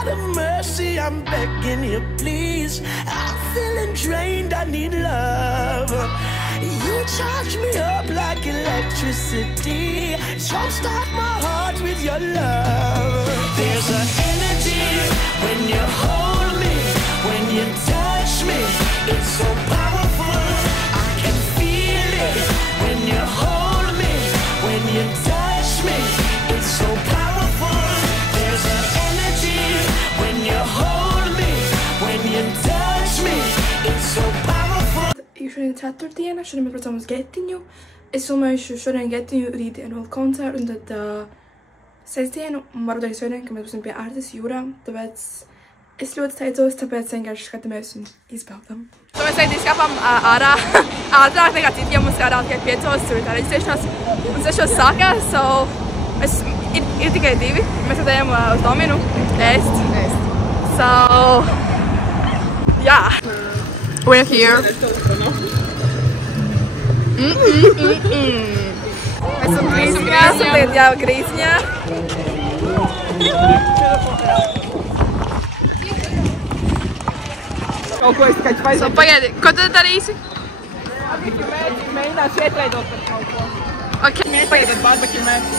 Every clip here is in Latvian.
God of mercy, I'm begging you, please. I'm feeling drained, I need love. You charge me up like electricity. Jumpstart my heart with your love. There's an energy when you hold me, when you touch me. It's so powerful, I can feel it. When you hold me, when you touch me. It's so powerful. There's an energy when you hold me, when you touch me. It's so powerful. Šodien ceturtdiena, šodien mēs braucam uz Getiņu. Es filmēšu šodien Getiņu, rītdien vēl koncertu, un tad sestdienu, un varbūt arī svētdien, ka mēs būsim pie Ārtas jūrā, tāpēc es ļoti steidzos, tāpēc vienkārši skatāmies un izbaudām. So mēs tagad izkāpām ārā ātrāk nekā citi, jo mums ārā tikai 5, tur ir tā reģistrēšanās, un 6 sākās, so ir tikai 2. Mēs ejam uz Dominu ēst. So, yeah. We're here. Mēs esam tagad jau Grīziņā. Kaut ko es tikai paizēju. So, pagaidi, ko tu darīsi? Mēģināšu ietveidot par kaut ko. Ok, pagaidi. Barbecue mērķi.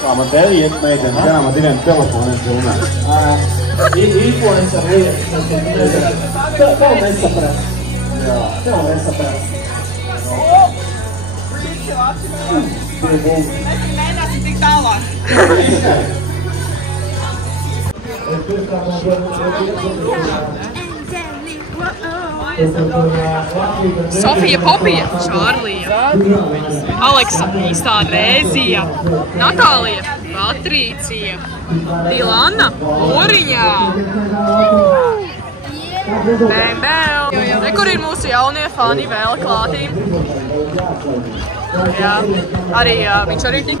Kā man tevi ietmeidien, jā, man 2 telefoniem filmē. Influencer lietas. Tev nesaprast. Jā, tev nesaprast. Mēģināsim tik tālāk. Sofija Popija, Čārlija, Aleksa īstā Rēzija, Natālija, Patrīcija, Dilana, Loriņā. Bēm, bēm. Rekur ir mūsu jaunie fani vēl klātī. Jā, arī viņš arī tik.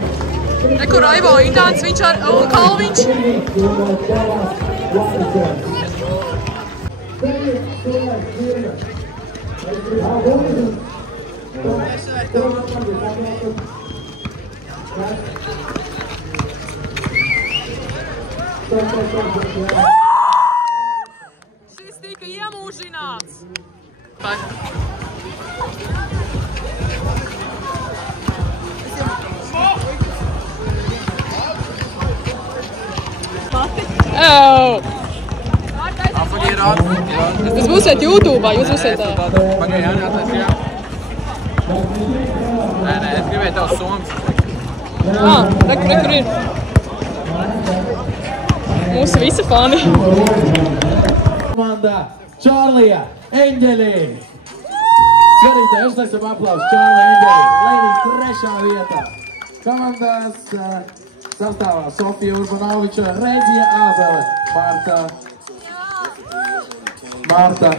Rekur Raivo Indāns, viņš un Kalviņš. Šis tika iemūžināts. Oh! Tas būsiet YouTube'ā, jūs būsiet Pagaid, Jāni, atlaist, jā. Nē, es gribēju tev somas. Rekur ir. Mūsu visi fani. Komanda Čārlija, Eņģelī. Svarītē, uztaisam aplausu Čārlija, Eņģelī. Lēnī 3. vietā. Komandas sastāvā Sofija Urbanoviča, Rēzija Ābele, Marta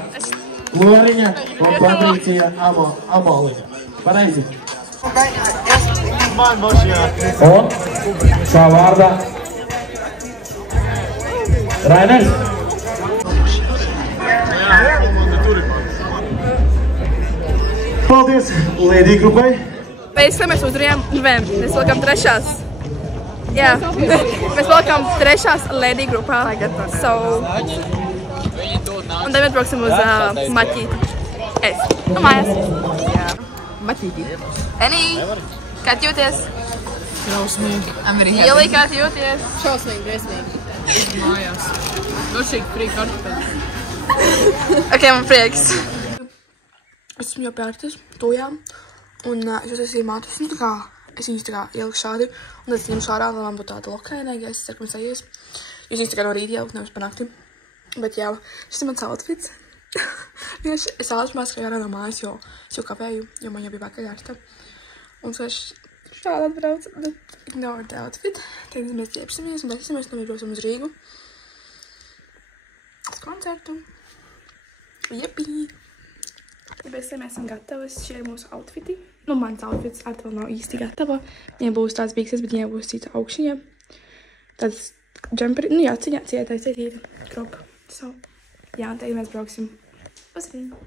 Loriņa un Patrīcija Amoliņa. Pareizi. Un kā vārdā Rainers. Paldies Lady grupai. Pēc tam mēs uzvarējām, mēs valkam 3. Jā, mēs valkam 3. Lady grupā. So, un tad mēs brauksim uz Maķīti. Nu, mājās. Jā. Maķīti. Enī, kā jūties? Šausmīgi. I'm very happy. Ielī, kā jūties? Šausmīgi, briesmīgi. Mājās. Došīgi frī kartupeļi. Ok, man prieks. Esmu jau pērtis, tojām. Un es esmu mātus, nu tā kā, es viņus tā kā ieliku šādi. Un tad es ņemu šārā, lai man būtu tāda lokainēga, es ceru, ka mums aizies. Jūs viņus tā kā no rīta ieliku, nevis pa nakti. Bet jā, šis ir mans outfits. Es ātrumās, ka jārā no mājas, jo es jau kāpēju, jo man jau bija pakaļ ārsta. Un es šādi atbrauc, bet ignore the outfit. Tagad mēs ķepsimies un taksimies, un mēs braucam uz Rīgu. Uz koncertu. Jepī! Mēs esam gatavas, šie ir mūsu outfiti. Nu, mans outfits Arta vēl nav īsti gatava. Viņai būs tāds bīkses, bet viņai būs cita augšņa. Tāds džemperi, nu jā, cietais ir crop. So, jā, un tagad mēs brauksim uz Rīgu.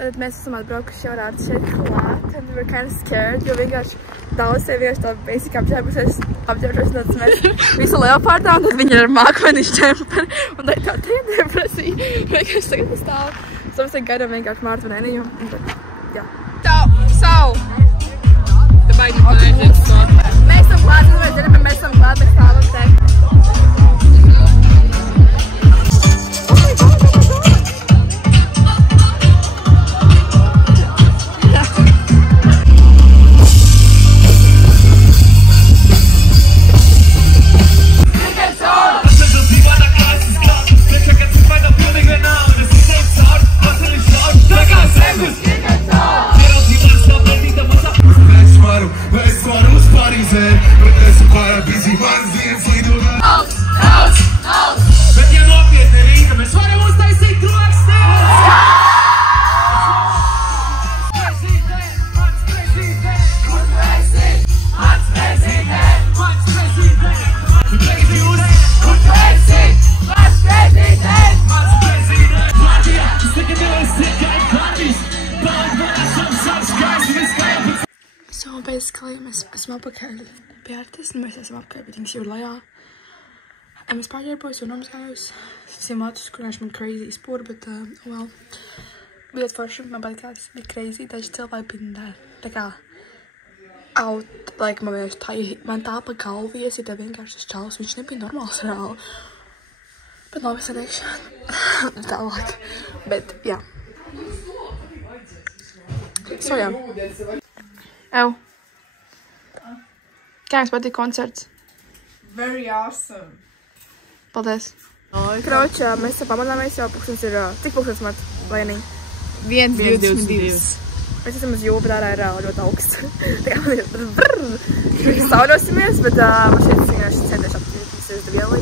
Tad mēs esam atbraukuši jau rādi šeit klāt, and we were kind of scared, jo vienkārši daudz sevi vienkārši tā basic apģērbusies no mēs visu leopārdā, un tad viņi ir ar mākonis džemperi, un tā ir tā depresija, vienkārši tagad stāv. So mēs tagad gaidām vienkārši Mārtu un Eniju, un tad, jā. So! Dabei die Beine so. Mēs esam klāt, mēs zinām, mēs esam klāt, mēs stāvam te. Basically, mēs esam apakaļ pie artisti, un mēs esam apakaļ, bet viņas jau ir lejā. Mēs pārģērbojos un nomazgājos. Es matus, kurš man crazy spūra, bet, well, bija forši, man baigās, bija crazy, daži cilvēki bija tā kā out, like, man tā pa galvu iesita vienkārši tas čalis, viņš nebija normāls reāli. Bet labi, es neteikšu tālāk, bet, jā. So, jā. Ew. Kā jums patīk koncerts? Very awesome. Paldies. Kročā, mēs pamanāmies jau pūkstens ir, cik pūkstens mat, Lēnī? 1:22. Mēs esam uz jūbu, dārā ir ļoti augsts. Tā kā man ir brrrr. Staunosimies, bet man šeit vienkārši centieši aptīties uz vienlī.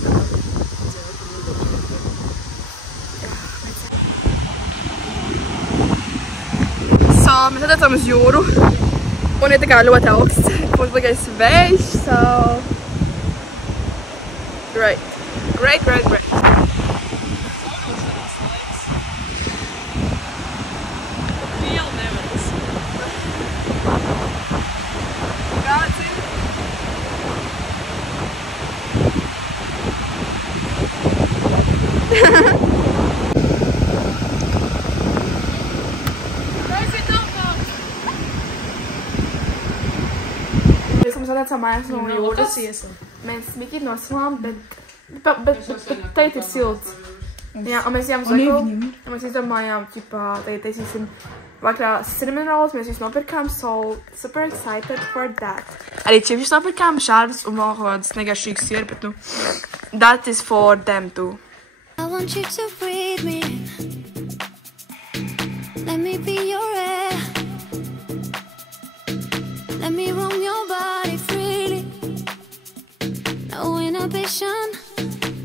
So, mēs attiecam uz jūru. Un ir tā kā ļoti augsts. Mums likais vējš, so... Great. Great. Liela nevaras. Kāds ir? Mēs attiecām mājās no jūras. Mēs smikīt nosilām, bet teit ir silts. Jā, un mēs jām zaklu, un mēs izdomājām, ķipā, tagad taisīsim vakarā cinnamon rolls, mēs visu nopirkām, so super excited for that. Arī čipšus nopirkām, šādas un vēl kādas negašīgas ir, bet nu, that is for them too. I want you to breathe me. Let me be your air. Let me roam your body freely. No inhibition,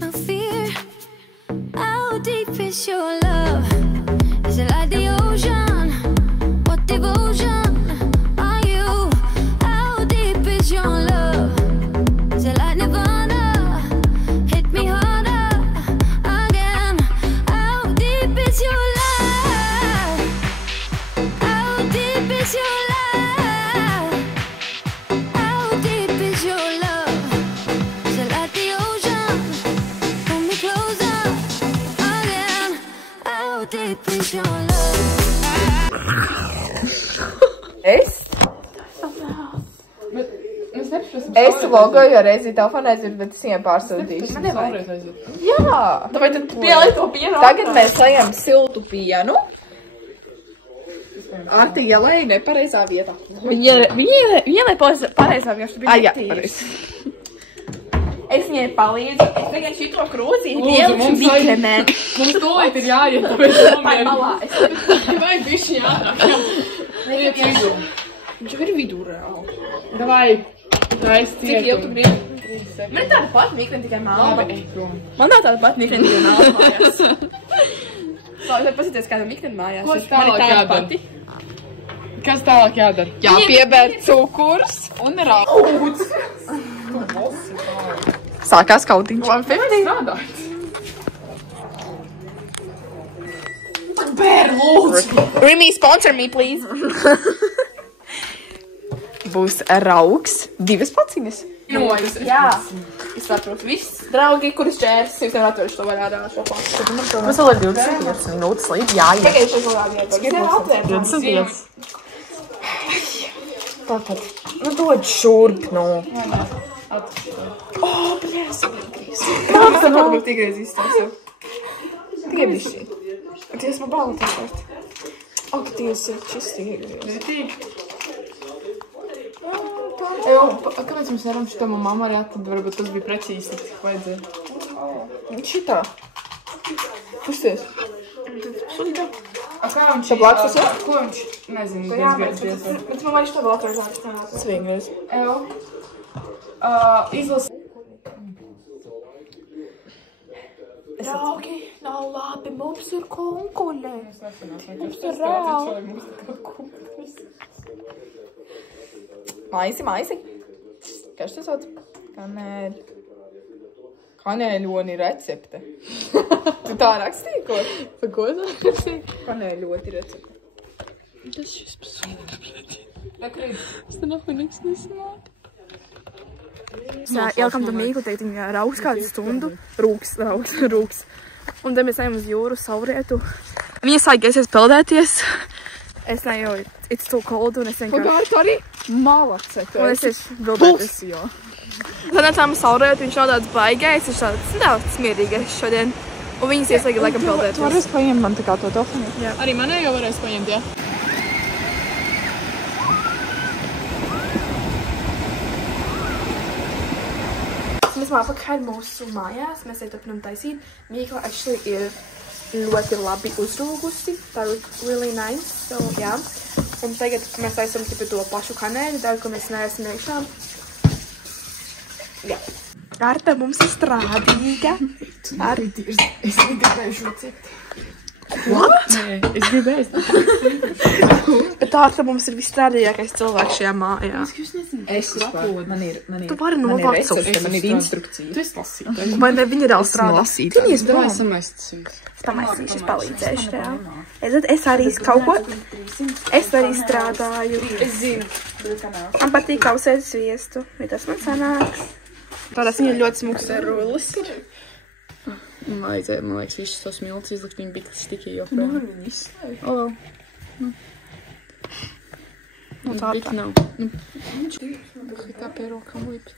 no fear. How deep is your love? Is it like the ocean? What devotion are you? How deep is your love? Is it like Nirvana? Hit me harder again. How deep is your love? How deep is your love? Es logoju reizi telefonā aizvirt, bet es viņiem pārsūtīšu. Man nevajag. Jā! Vai tad pielai to pienu? Tagad mēs lejam siltu pienu. Arti ielēja nepareizā vietā. Viņa ielēja pareizā vietā. Jā, pareiz. Es viņai palīdzu. Es vienkārši šito krūzi ielēšu mikrenē. Mums tolīt ir jāiet, tāpēc malā. Vai bišķi jādāk, jā. Iet vidū. Viņš jau ir vidū reāli. Davai. Cik ilgi tu gribi? Man ir tāda pat mikreni, tikai melna. Man nav tāda pat mikreni, tikai melna mājās. Tad pasieties kāda mikreni mājās. Kas tālāk jādara? Kas tālāk jādara? Jāpiebēr cukurs un rauds. Sākās kautiņš. Man 50 strādāt. Bēr, lūdzu! Rimi, sponsor me, please. Būs raugs, 2 paciņas. Jā. Es saprotu. Viss, draugi, kuras čērs, jūs nevar atveršu to vaļā šo plānu. Mums vēl ir 25 minūtes līdz jāiet. Pagaidu šo vaļā. 25. Tātad, nu dod šurp, nu. Nāk, tā kaut kur tigreiz izstāstu. Tikai bišķi. Ties man bāla tā kārt. Ak, ties ir čistīgi. Kāpēc mēs varam šito mammu arī atlikt? Varbūt tas bija precīzi, cik vajadzēja. Šitā. Pusties. Kā viņš Tā blakus tas ir? Ko viņš, nezinu, Jā, diezgan. bet man vajag šo vēl atverzāt. Tas vienreiz. Izlas. Draugi, nav labi, mums ir konkuļi. Mums ir reāli. Maisi. Kas tas sauc? Kanēļoni recepte. Tu tā rakstīji, ko? Pa ko tā rakstīja? Kanēļoti recepte. Tas šis pasūdz. Es te nahuj niks nesanāk. Ielkam tam mīklu teikt, viņa rauks kādu stundu. Rūks. Un tad mēs ejam uz jūru, savrietu. Viņa sāk iesies peldēties. Es neju, it's too cold, un es vienkārši... Pagārt arī malace. Un es tieši bildēties. Tad nācām savrietu, viņš nav tāds baigais, viņš tāds nedaudz smierīgais šodien. Un viņas ieslēga laikam peldēties. Tu varēs paņemt man tā kā to telefonu? Arī manējo varēs paņemt, jā. Mēs apakaļ mūsu mājās, mēs turpinām taisīt. Mīkla actually ir ļoti labi uzrūgusi. Tā ir really nice. So, jā. Un tagad mēs taisam tikai to pašu kanēļu, daļu, ko mēs neesam iekšā. Jā. Arta mums ir strādīga. Es negribēju šo citu. What? Nē, es gribēju. Bet Arta mums ir visstrādīgākais cilvēks šajā mājā. Es saprotu. Man ir Tu vari novākt man ir instrukcija. Tu esi lasīt. Vai ne, viņi ir vēl strādā. Viņi ir Davai prom. samest šīs. Tam es palīdzēšu tev. Es arī kaut ko... Es arī strādāju. Es zinu. Man patīk kausēt sviestu. Vai tas man sanāk? Tādās viņa ļoti smuks ar rullis ir. Man liekas, visus tos miltus izlikt, viņi bija stikie joprojām. Nu, viņi izslēg. Olo. Nu, tā Bik tā. nav. Viņš kā pie rokām lips.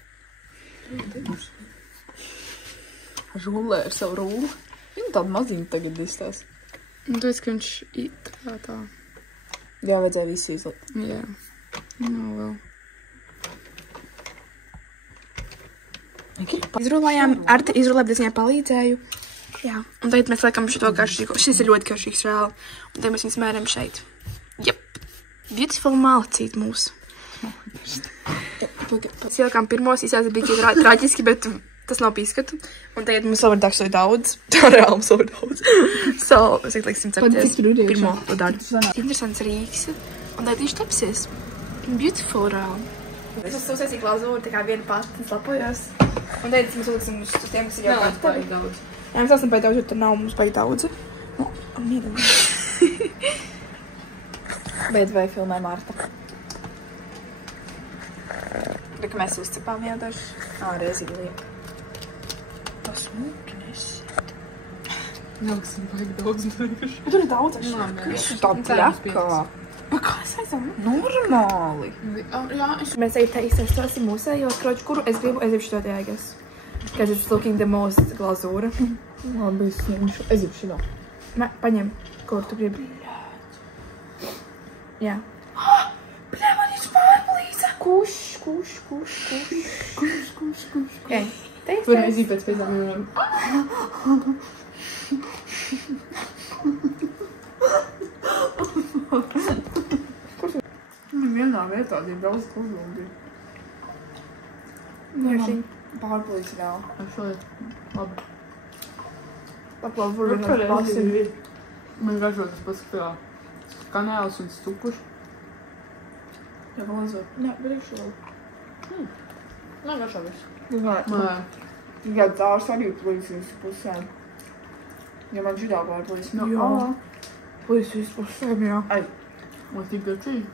Rullē ar savu rullu. Viņa tāda maziņa tagad izstās. Un tu esi, ka viņš tā. Jā, vajadzēja visu izlikt. Jā. Nav vēl. Izrulējām, Arta izrulēja, bet es viņai palīdzēju. Jā. Un tagad mēs liekam šito garšīgo. Šis ir ļoti garšīgs reāli. Un tagad mēs viņus mēram šeit. Jep. Beautiful malacīt mūsu. Mēs ielikām pirmos, izsās bija traģiski, bet tas nav pīskatu. Un tagad mums vēl var dārst daudz. Tā reāli mums vēl var daudz. So, es liksim cepties pirmo to daļu. Interesants rīks. Un tagad viņš tepsies. Beautiful reāli. Es uzsēsīju glazūru, tā kā viena pati slapojos. Un tagad mēs uzliksim uz tiem, kas ir jau gatavi. daudz. Jā, mēs esam baigi daudz, jo tur nav mums baigi daudz. Nu, mīdam. Bet vai filmē Marta? Ka mēs uzcepām jau dažu. Reizi liek. Tas mūki nesit. Neliksim baigi daudz neviši. Tur ir daudz. Visu tā pļakā. Kā es aizam? Normāli. Jā, es... Mēs tagad izstāstīsim mūsējos kroču, kuru es gribu šito tēgas. Because it's looking the most glazūra. Labi, es ņemšu. Es gribu šino. Paņem, kur tu gribi. Jā. Bļā, man ir pārplīsa. Kuš. Okay. Tur aiziet pēc 5 minūtēm. Vienā vietā tie daudz uzlūdi. Pārplīsi nav. Ar šo labi. Paklaus, varbūt pasim. Man garšo tas pats kā kanēls un stupuši. Jā, palīdzot. Nē, brīkšu vēl. Man garšo viss. Nē. Jā, tās arī plīsīs pusēm. Ja man šitā pārplīsi. Jā. Please, it's supposed to me now. Hey, what's the good tree?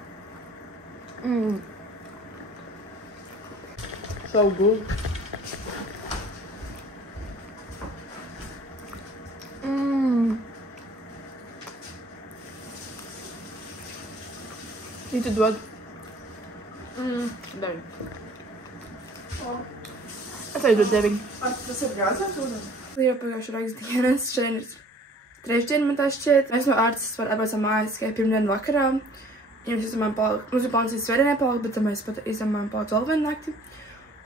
So good. Niet te dood. Дай. Het is de debing. Tas ir jāsāsūda? Jau pagājušajā reizē dienas šodien ir trešdien, man tā šķiet. Mēs no ārsts var atbraucam mājas tikai pirmdien vakarā. Ja mēs izdomājam palikt, mums ir plāns līdz svētdienai palikt, bet mēs pat izdomājam palikt vēl vienu nakti.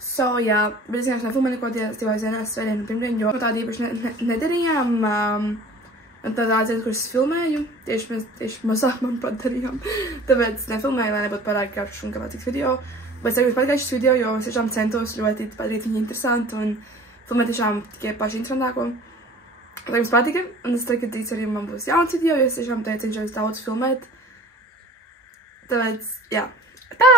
So, jā, bet es vienkārši nefilmēju neko divās dienās, svētdien un pirmdien, jo tādu īpaši nedarījām. Tādā dziena, kuras es filmēju, tieši mazāk, manuprāt, darījām. Tāpēc nefilmēju, lai nebūtu pārāk garš un kāpēc video. Bet es ceru, ka patīk šis video, jo es tiešām centos ļoti padarīt viņu interesantu un filmēt tiešām tikai paši interesantāko. Lai jums patika, un es tagad ticu arī man būs jauns video, jo es tiešām te cenšos daudz filmēt. Tāpēc, jā. Tā!